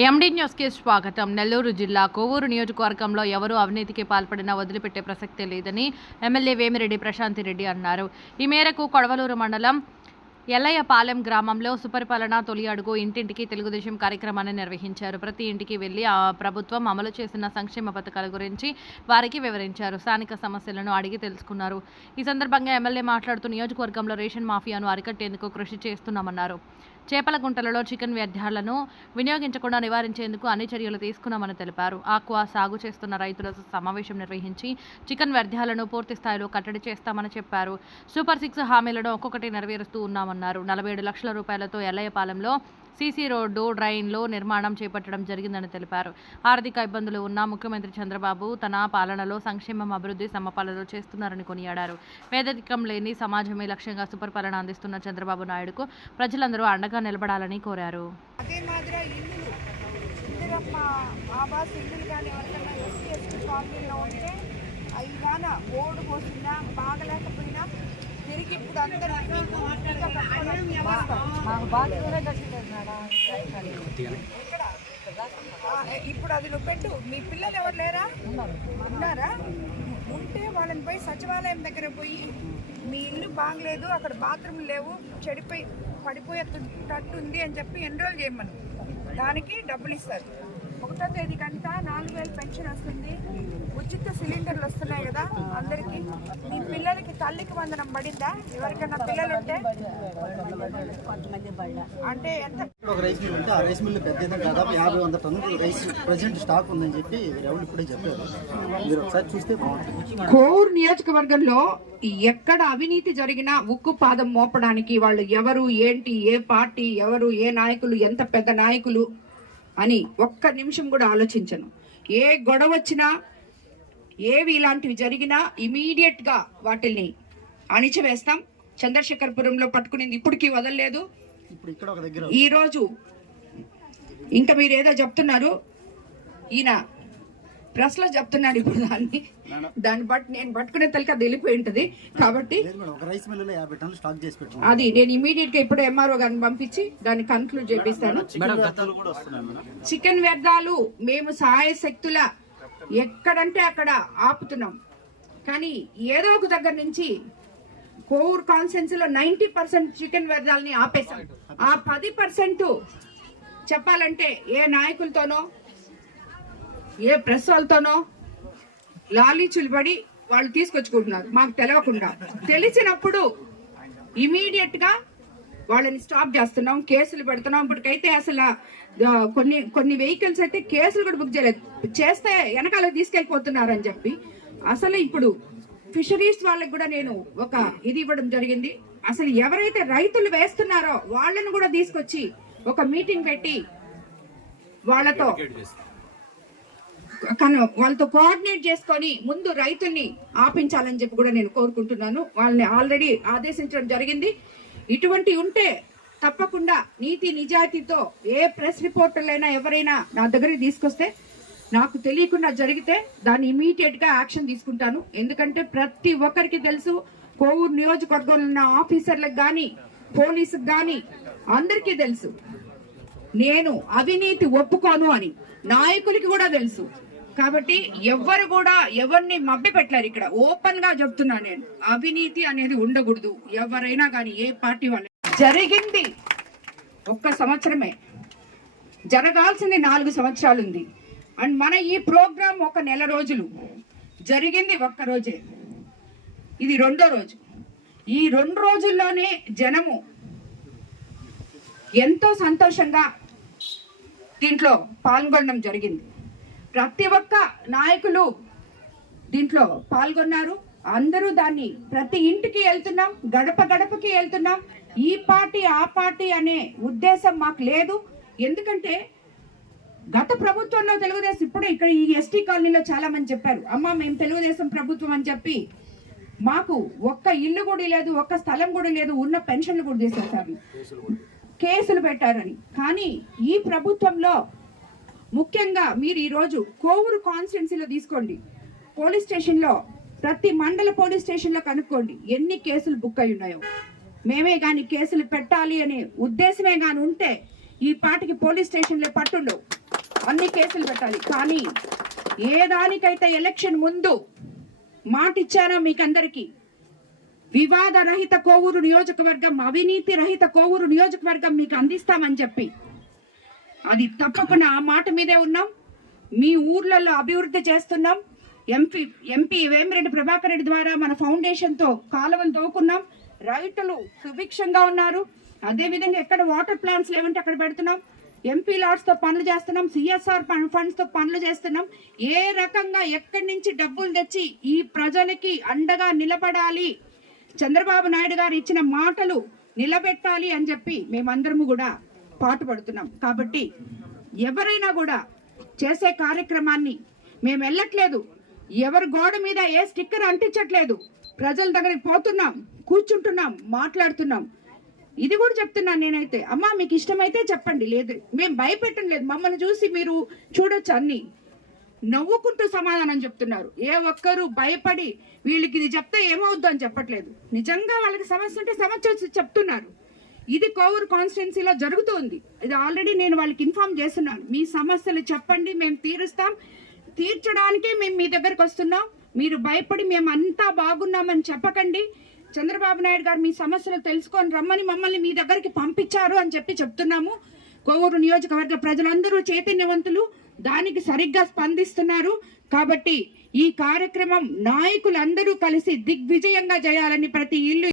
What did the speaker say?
ఎండి న్యూస్కి స్వాగతం. నెల్లూరు జిల్లా కోవూరు నియోజకవర్గంలో ఎవరూ అవినీతికి పాల్పడినా వదిలిపెట్టే ప్రసక్తే లేదని ఎమ్మెల్యే వేమిరెడ్డి ప్రశాంతిరెడ్డి అన్నారు. ఈ మేరకు కొడవలూరు మండలం ఎల్లయ్యపాలెం గ్రామంలో సుపరిపాలన తొలి అడుగు ఇంటింటికి తెలుగుదేశం కార్యక్రమాన్ని నిర్వహించారు. ప్రతి ఇంటికి వెళ్లి ఆ ప్రభుత్వం అమలు చేసిన సంక్షేమ పథకాల గురించి వారికి వివరించారు. స్థానిక సమస్యలను అడిగి తెలుసుకున్నారు. ఈ సందర్భంగా ఎమ్మెల్యే మాట్లాడుతూ నియోజకవర్గంలో రేషన్ మాఫియాను అరికట్టేందుకు కృషి చేస్తున్నామన్నారు. చేపల గుంటలలో చికెన్ వ్యర్థాలను వినియోగించకుండా నివారించేందుకు అన్ని చర్యలు తీసుకున్నామని తెలిపారు. ఆక్వా సాగు చేస్తున్న రైతులతో సమావేశం నిర్వహించి చికెన్ వ్యర్థాలను పూర్తి స్థాయిలో కట్టడి చేస్తామని చెప్పారు. సూపర్ 6 హామీలను ఒక్కొక్కటి నెరవేరుస్తూ ఉన్నామన్నారు. 47 లక్షల రూపాయలతో ఎల్లయ్యపాలెంలో సీసీ రోడ్డు, డ్రైన్లో నిర్మాణం చేపట్టడం జరిగిందని తెలిపారు. ఆర్థిక ఇబ్బందులు ఉన్న ముఖ్యమంత్రి చంద్రబాబు తన పాలనలో సంక్షేమం, అభివృద్ధి సమపాలనలో చేస్తున్నారని కొనియాడారు. పేదరికం లేని సమాజమే లక్ష్యంగా సుపరిపాలన అందిస్తున్న చంద్రబాబు నాయుడుకు ప్రజలందరూ అండగా నిలబడాలని కోరారు. తిరిగి ఇప్పుడు అందరూ ఇప్పుడు అది నువ్వు పెట్టు. మీ పిల్లలు ఎవరు లేరా? ఉన్నారా? ఉంటే వాళ్ళని పోయి సచివాలయం దగ్గర పోయి మీ ఇల్లు బాగలేదు, అక్కడ బాత్రూమ్ లేవు, చెడిపోయి పడిపోయేటట్టు ఉంది అని చెప్పి ఎన్రోల్ చేయమను. దానికి డబ్బులు ఇస్తారు. 1వ తేదీకంతా 4000 పెన్షన్ వస్తుంది. ఉచిత సిలిండర్లు వస్తున్నాయి కదా అందరికి. మీ పిల్లలకి తల్లికి వందనం పడిందా? ఎవరికైనా పిల్లలు ఉంటే అంటే ఎంత? ఒక రైస్ మిల్ ఉంటే ఆ రైస్ మిల్ పెద్ద దాదాపు 50-100 టన్నులు రైస్ ప్రెసెంట్ స్టాక్ ఉందని చెప్పి ఎవరు ఇప్పుడే చెప్పారు. మీరు ఒకసారి చూస్తే బాగుంటుంది. కోవూరు నియోజకవర్గంలో ఎక్కడ అవినీతి జరిగినా ఉక్కు పాదం మోపడానికి వాళ్ళు ఎవరు, ఏంటి, ఏ పార్టీ, ఎవరు, ఏ నాయకులు, ఎంత పెద్ద నాయకులు అని ఒక్క నిమిషం కూడా ఆలోచించను. ఏ గొడవ వచ్చినా, ఏవి ఇలాంటివి జరిగినా ఇమీడియట్ గా వాటిని అణిచివేస్తాం. చంద్రశేఖరపురంలో పట్టుకునేది ఇప్పటికీ వదలలేదు. ఈ రోజు ఇంకా మీరు ఏదో చెప్తున్నారు, ఈయన ప్రెస్ లో చెప్తున్నారు. ఇప్పుడు దాన్ని బట్టి నేను పట్టుకునే తలకి అది వెళ్ళిపోయి ఉంటది. కాబట్టి అది నేను ఇమీడియట్ గా ఇప్పుడు ఎంఆర్ఓ గారిని పంపించి దాన్ని కన్క్లూడ్ చేపిస్తాను. చికెన్ వ్యర్థాలు మేము సహాయ శక్తుల ఎక్కడంటే అక్కడ ఆపుతున్నాం. కానీ ఏదో ఒక దగ్గర నుంచి కోవూరు కాన్స్టిట్యున్సీ లో 90% చికెన్ వ్యర్థాలని ఆపేశాం. ఆ 10% చెప్పాలంటే ఏ నాయకులతోనో, ఏ ప్రెస్ వాళ్ళతోనో లాలీచులు పడి వాళ్ళు తీసుకొచ్చుకుంటున్నారు. మాకు తెలియకుండా, తెలిసినప్పుడు ఇమీడియట్ గా వాళ్ళని స్టాప్ చేస్తున్నాం, కేసులు పెడుతున్నాం. ఇప్పటికైతే అసలు కొన్ని వెహికల్స్ అయితే కేసులు కూడా బుక్ చేయలేదు, చేస్తే వెనకాల తీసుకెళ్లిపోతున్నారని చెప్పి. అసలు ఇప్పుడు ఫిషరీస్ వాళ్ళకి కూడా నేను ఒక ఇది ఇవ్వడం జరిగింది. అసలు ఎవరైతే రైతులు వేస్తున్నారో వాళ్ళని కూడా తీసుకొచ్చి ఒక మీటింగ్ పెట్టి వాళ్ళతో కోఆర్డినేట్ చేసుకొని ముందు రైతుల్ని ఆపించాలని చెప్పి కూడా నేను కోరుకుంటున్నాను. వాళ్ళని ఆల్రెడీ ఆదేశించడం జరిగింది. ఇటువంటి ఉంటే తప్పకుండా నీతి నిజాయితీతో ఏ ప్రెస్ రిపోర్టర్లైనా ఎవరైనా నా దగ్గరికి తీసుకొస్తే, నాకు తెలియకుండా జరిగితే దాన్ని ఇమీడియట్ గా యాక్షన్ తీసుకుంటాను. ఎందుకంటే ప్రతి ఒక్కరికి తెలుసు, కోవూరు నియోజకవర్గంలో ఉన్న ఆఫీసర్లకు కానీ, పోలీసుకు కానీ అందరికీ తెలుసు నేను అవినీతి ఒప్పుకోను అని. నాయకులకి కూడా తెలుసు. కాబట్టి ఎవ్వరు కూడా ఎవరిని మభ్య పెట్టలేరు. ఇక్కడ ఓపెన్ గా చెప్తున్నా, నేను అవినీతి అనేది ఉండకూడదు. ఎవరైనా కానీ ఏ పార్టీ వాళ్ళు. జరిగింది 1 సంవత్సరమే, జరగాల్సింది 4 సంవత్సరాలు ఉంది. అండ్ మన ఈ ప్రోగ్రాం 1 నెల రోజులు, జరిగింది 1 రోజే. ఇది 2వ రోజు. ఈ 2 రోజుల్లోనే జనము ఎంతో సంతోషంగా దీంట్లో పాల్గొనడం జరిగింది. ప్రతి ఒక్క నాయకులు దీంట్లో పాల్గొన్నారు. అందరూ దాన్ని ప్రతి ఇంటికి వెళ్తున్నాం, గడప గడపకి వెళ్తున్నాం. ఈ పార్టీ ఆ పార్టీ అనే ఉద్దేశం మాకు లేదు. ఎందుకంటే గత ప్రభుత్వంలో తెలుగుదేశం, ఇప్పుడు ఇక్కడ ఈ ఎస్టీ కాలనీలో చాలా మంది చెప్పారు, అమ్మ మేము తెలుగుదేశం ప్రభుత్వం అని చెప్పి మాకు ఒక్క ఇల్లు కూడా లేదు, ఒక్క స్థలం కూడా లేదు, ఉన్న పెన్షన్లు కూడా తీసేశారు, కేసులు పెట్టారని. కానీ ఈ ప్రభుత్వంలో ముఖ్యంగా మీరు ఈరోజు కోవూరు కాన్స్టిట్యున్సీలో తీసుకోండి, పోలీస్ స్టేషన్లో ప్రతి మండల పోలీస్ స్టేషన్లో కనుక్కోండి ఎన్ని కేసులు బుక్ అయి ఉన్నాయో. మేమే కానీ కేసులు పెట్టాలి అనే ఉద్దేశమే కానీ ఉంటే ఈ పాటికి పోలీస్ స్టేషన్లో పట్టుండవు. అన్ని కేసులు పెట్టాలి. కానీ ఏ దానికైతే ఎలక్షన్ ముందు మాట ఇచ్చానో మీకందరికీ, వివాద రహిత కోవూరు నియోజకవర్గం, అవినీతి రహిత కోవూరు నియోజకవర్గం మీకు అందిస్తామని చెప్పి, అది తప్పకుండా ఆ మాట మీదే ఉన్నాం. మీ ఊర్లలో అభివృద్ధి చేస్తున్నాం. ఎంపీ వేమిరెడ్డి ప్రభాకర్ రెడ్డి ద్వారా మన ఫౌండేషన్తో కాలువలు తోకున్నాం. రైతులు సుభిక్షంగా ఉన్నారు. అదేవిధంగా ఎక్కడ వాటర్ ప్లాంట్స్ లేవంటే అక్కడ పెడుతున్నాం. ఎంపీ లాట్స్తో పనులు చేస్తున్నాం. సిఎస్ఆర్ ఫండ్స్తో పనులు చేస్తున్నాం. ఏ రకంగా ఎక్కడి నుంచి డబ్బులు తెచ్చి ఈ ప్రజలకి అండగా నిలబడాలి, చంద్రబాబు నాయుడు గారు ఇచ్చిన మాటలు నిలబెట్టాలి అని చెప్పి మేమందరము కూడా పాటుపడుతున్నాం. కాబట్టి ఎవరైనా కూడా చేసే కార్యక్రమాన్ని మేము వెళ్ళట్లేదు, ఎవరి గోడ మీద ఏ స్టిక్కర్ అంటించట్లేదు. ప్రజల దగ్గరికి పోతున్నాం, కూర్చుంటున్నాం, మాట్లాడుతున్నాం. ఇది కూడా చెప్తున్నాను నేనైతే, అమ్మా మీకు ఇష్టమైతే చెప్పండి, లేదు మేము భయపెట్టం లేదు. మమ్మల్ని చూసి మీరు చూడొచ్చు, అన్ని నవ్వుకుంటూ సమాధానం చెప్తున్నారు. ఏ ఒక్కరు భయపడి వీళ్ళకి ఇది చెప్తే ఏమవుద్దు అని చెప్పట్లేదు. నిజంగా వాళ్ళకి సమస్య ఉంటే సమస్య చెప్తున్నారు. ఇది కోవూరు కాన్స్టిట్యున్సీలో జరుగుతుంది. ఇది ఆల్రెడీ నేను వాళ్ళకి ఇన్ఫార్మ్ చేస్తున్నాను. మీ సమస్యలు చెప్పండి, మేము తీరుస్తాం. తీర్చడానికే మేము మీ దగ్గరకు వస్తున్నాం. మీరు భయపడి మేము అంతా బాగున్నామని చెప్పకండి. చంద్రబాబు నాయుడు గారు మీ సమస్యలు తెలుసుకొని రమ్మని మమ్మల్ని మీ దగ్గరికి పంపించారు అని చెప్పి చెప్తున్నాము. కోవూరు నియోజకవర్గ ప్రజలందరూ చైతన్యవంతులు, దానికి సరిగ్గా స్పందిస్తున్నారు. కాబట్టి ఈ కార్యక్రమం నాయకులందరూ కలిసి దిగ్విజయంగా చేయాలని ప్రతి ఇల్లు